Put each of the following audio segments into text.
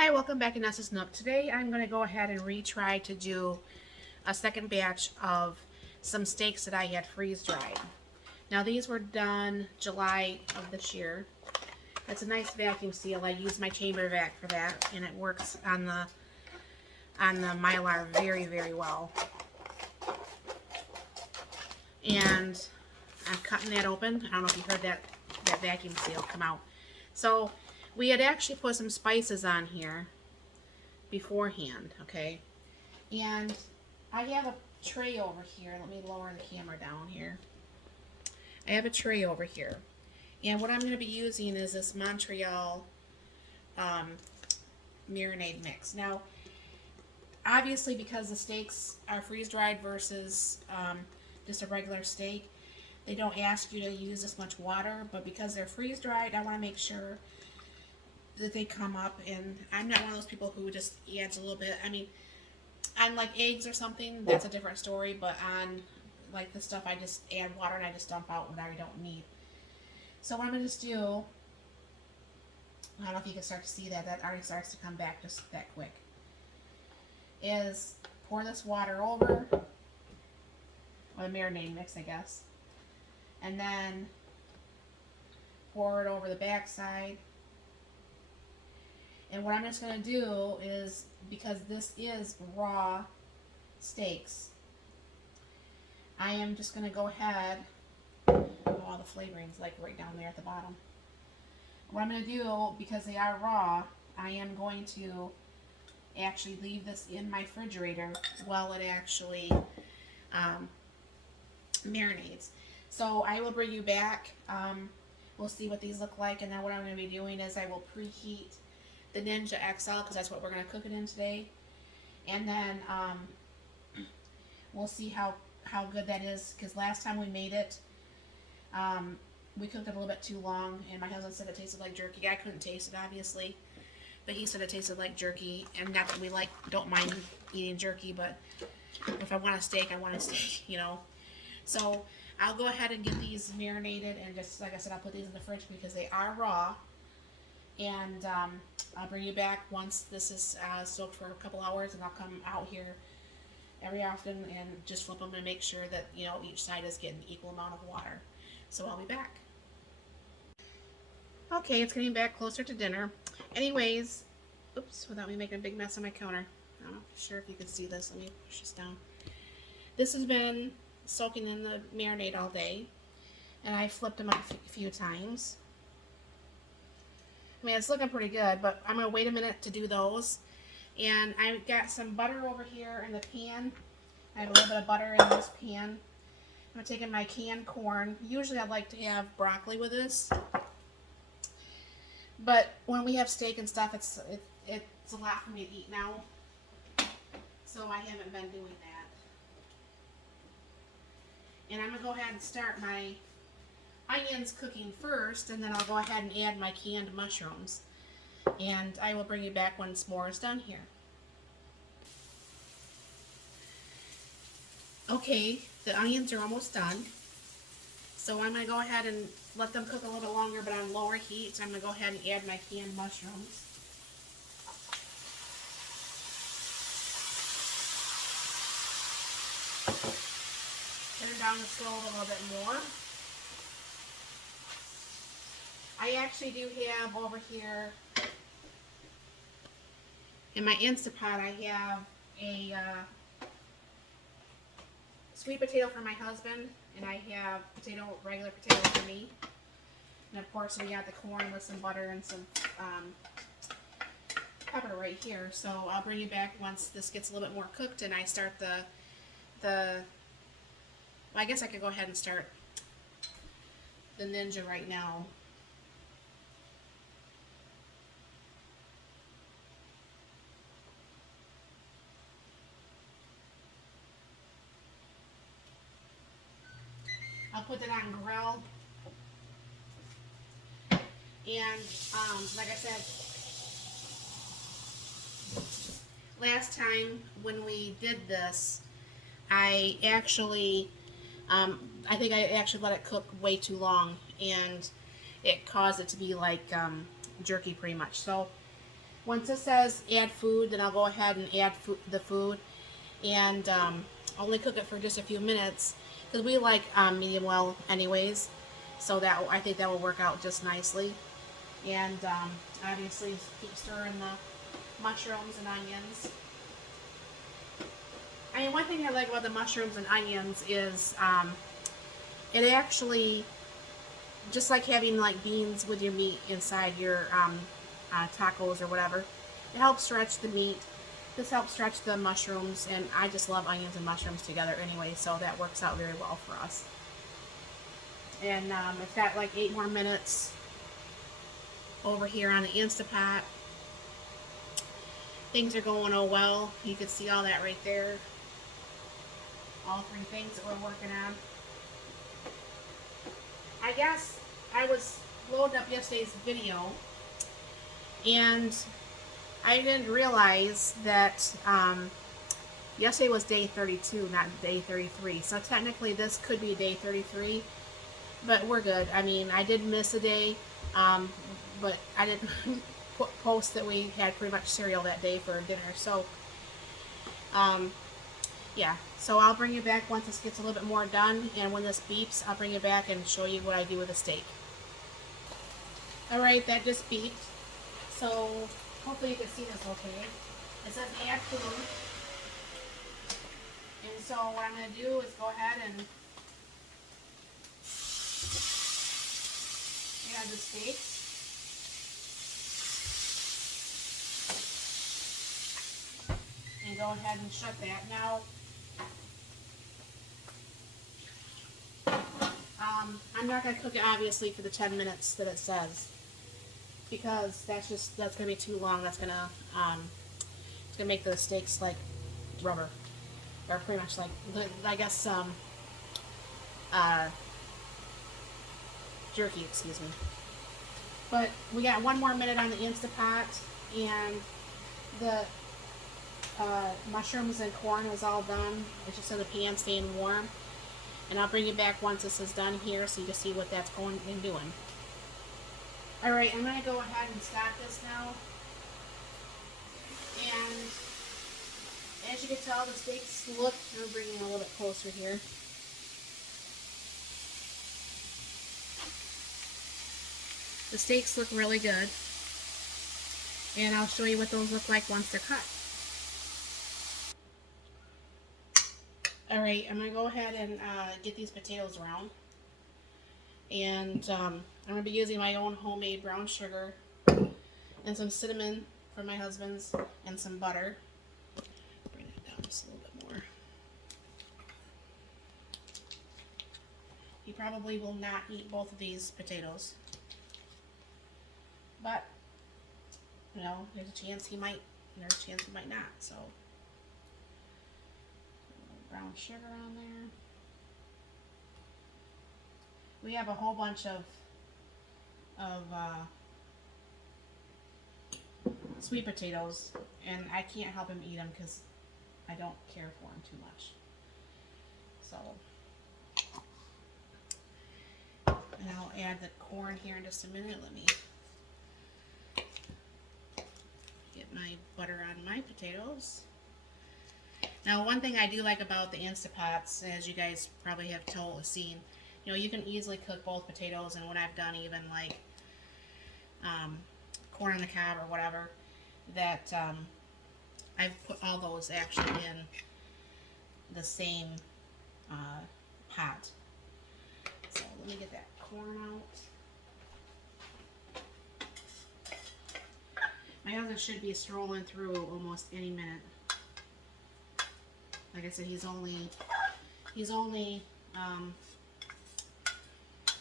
Hi, welcome back to Nessa's Nook. Today I'm going to go ahead and retry to do a second batch of some steaks that I had freeze dried. Now these were done July of this year. It's a nice vacuum seal. I use my chamber vac for that, and it works on the Mylar very well. And I'm cutting that open. I don't know if you heard that vacuum seal come out. So we had actually put some spices on here beforehand, okay? And I have a tray over here. Let me lower the camera down here. I have a tray over here. And what I'm going to be using is this Montreal marinade mix. Now, obviously, because the steaks are freeze-dried versus just a regular steak, they don't ask you to use this much water, but because they're freeze-dried, I want to make sure that they come up. And I'm not one of those people who just adds a little bit. I mean, on like eggs or something, that's a different story, but on like the stuff, I just add water and I just dump out what I don't need. So what I'm going to just do, I don't know if you can start to see that already starts to come back just that quick, is pour this water over, or the marinade mix, I guess, and then pour it over the back side. And what I'm just going to do is, because this is raw steaks, I am just going to go ahead, all the flavorings like right down there at the bottom. What I'm going to do, because they are raw, I am going to actually leave this in my refrigerator while it actually marinades. So I will bring you back. We'll see what these look like, and then what I'm going to be doing is I will preheat the Ninja XL, because that's what we're going to cook it in today. And then we'll see how good that is, because last time we made it, we cooked it a little bit too long, and my husband said it tasted like jerky. I couldn't taste it, obviously, but he said it tasted like jerky. And not that we don't mind eating jerky, but if I want a steak, I want a steak, you know. So I'll go ahead and get these marinated, and just like I said, I'll put these in the fridge because they are raw. And I'll bring you back once this is soaked for a couple hours, and I'll come out here every often and just flip them and make sure that, you know, each side is getting equal amount of water. So I'll be back. Okay, it's getting back closer to dinner. Anyways, oops, without me making a big mess on my counter. I'm not sure if you can see this. Let me push this down. This has been soaking in the marinade all day, and I flipped them up a few times. I mean, it's looking pretty good, but I'm going to wait a minute to do those. And I've got some butter over here in the pan. I have a little bit of butter in this pan. I'm taking my canned corn. Usually I like to have broccoli with this, but when we have steak and stuff, it's a lot for me to eat now, so I haven't been doing that. And I'm going to go ahead and start my onions cooking first, and then I'll go ahead and add my canned mushrooms. And I will bring you back once more is done here. Okay, the onions are almost done. So I'm going to go ahead and let them cook a little bit longer, but on lower heat. So I'm going to go ahead and add my canned mushrooms. Turn down the stove a little bit more. I actually do have over here in my Instapot, I have a sweet potato for my husband, and I have regular potato for me. And of course, we got the corn with some butter and some pepper right here. So I'll bring you back once this gets a little bit more cooked, and I start well, I guess I could go ahead and start the Ninja right now. I'll put it on grill. And like I said, last time when we did this, I actually, I think I actually let it cook way too long, and it caused it to be like jerky pretty much. So Once it says add food, then I'll go ahead and add the food, and only cook it for just a few minutes because we like medium well anyways. So that I think that will work out just nicely. And obviously keep stirring the mushrooms and onions. I mean, one thing I like about the mushrooms and onions is it actually, just like having like beans with your meat inside your tacos or whatever, it helps stretch the meat. This helps stretch the mushrooms, and I just love onions and mushrooms together anyway, so that works out very well for us. And I've got like 8 more minutes over here on the Instapot. Things are going oh well. You can see all that right there. All 3 things that we're working on. I guess I was loading up yesterday's video, and I didn't realize that yesterday was day 32, not day 33. So technically this could be day 33, but we're good. I mean, I did miss a day, but I didn't post that we had pretty much cereal that day for dinner. So, yeah. So I'll bring you back once this gets a little bit more done, and when this beeps, I'll bring you back and show you what I do with the steak. Alright, that just beeped. So hopefully you can see this okay. It says add food. And so what I'm going to do is go ahead and add the steaks. And go ahead and shut that. Now, I'm not going to cook it obviously for the 10 minutes that it says, because that's going to be too long. That's going to it's going to make the steaks like rubber, or pretty much like, I guess, jerky, excuse me. But we got 1 more minute on the Instapot, and the mushrooms and corn is all done. It's just in the pan staying warm. And I'll bring you back once this is done here so you can see what that's going and doing. Alright, I'm going to go ahead and stop this now. And as you can tell, the steaks look, I'm bringing it a little bit closer here. The steaks look really good. And I'll show you what those look like once they're cut. Alright, I'm going to go ahead and get these potatoes around. And I'm going to be using my own homemade brown sugar and some cinnamon from my husband's and some butter. Bring it down just a little bit more. He probably will not eat both of these potatoes. But, you know, there's a chance he might, and there's a chance he might not, so. Brown sugar on there. We have a whole bunch of sweet potatoes, and I can't help him eat them because I don't care for them too much. So, and I'll add the corn here in just a minute. Let me get my butter on my potatoes. Now, one thing I do like about the Instapots, as you guys probably have seen, you know, you can easily cook both potatoes, and when I've done even like corn on the cob or whatever, that I've put all those actually in the same pot. So let me get that corn out. My husband should be strolling through almost any minute. Like I said, he's only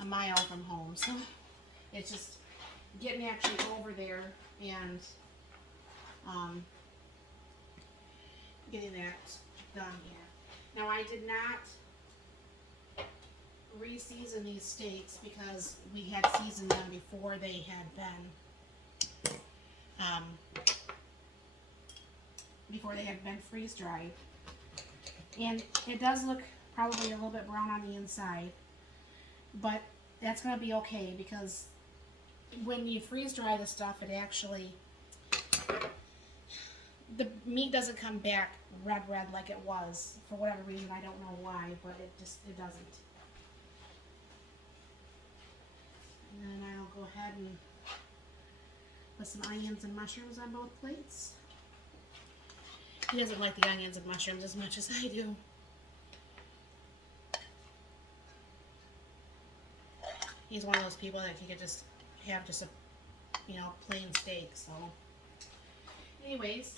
a mile from home, so it's just getting actually over there and getting that done here. Now, I did not re-season these steaks because we had seasoned them before they had been freeze dried. And it does look probably a little bit brown on the inside, but that's going to be okay because when you freeze dry the stuff, it actually the meat doesn't come back red like it was. For whatever reason, I don't know why, but it doesn't. And then I'll go ahead and put some onions and mushrooms on both plates. He doesn't like the onions and mushrooms as much as I do. He's one of those people that he could just have just a, plain steak. So, anyways,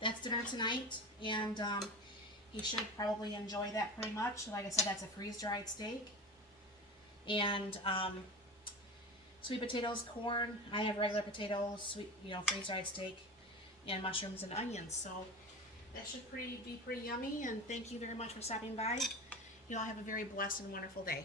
that's dinner tonight, and he should probably enjoy that pretty much. Like I said, that's a freeze-dried steak, and sweet potatoes, corn. I have regular potatoes, sweet, freeze-dried steak, and mushrooms and onions. So that should be pretty yummy. And thank you very much for stopping by. You all have a very blessed and wonderful day.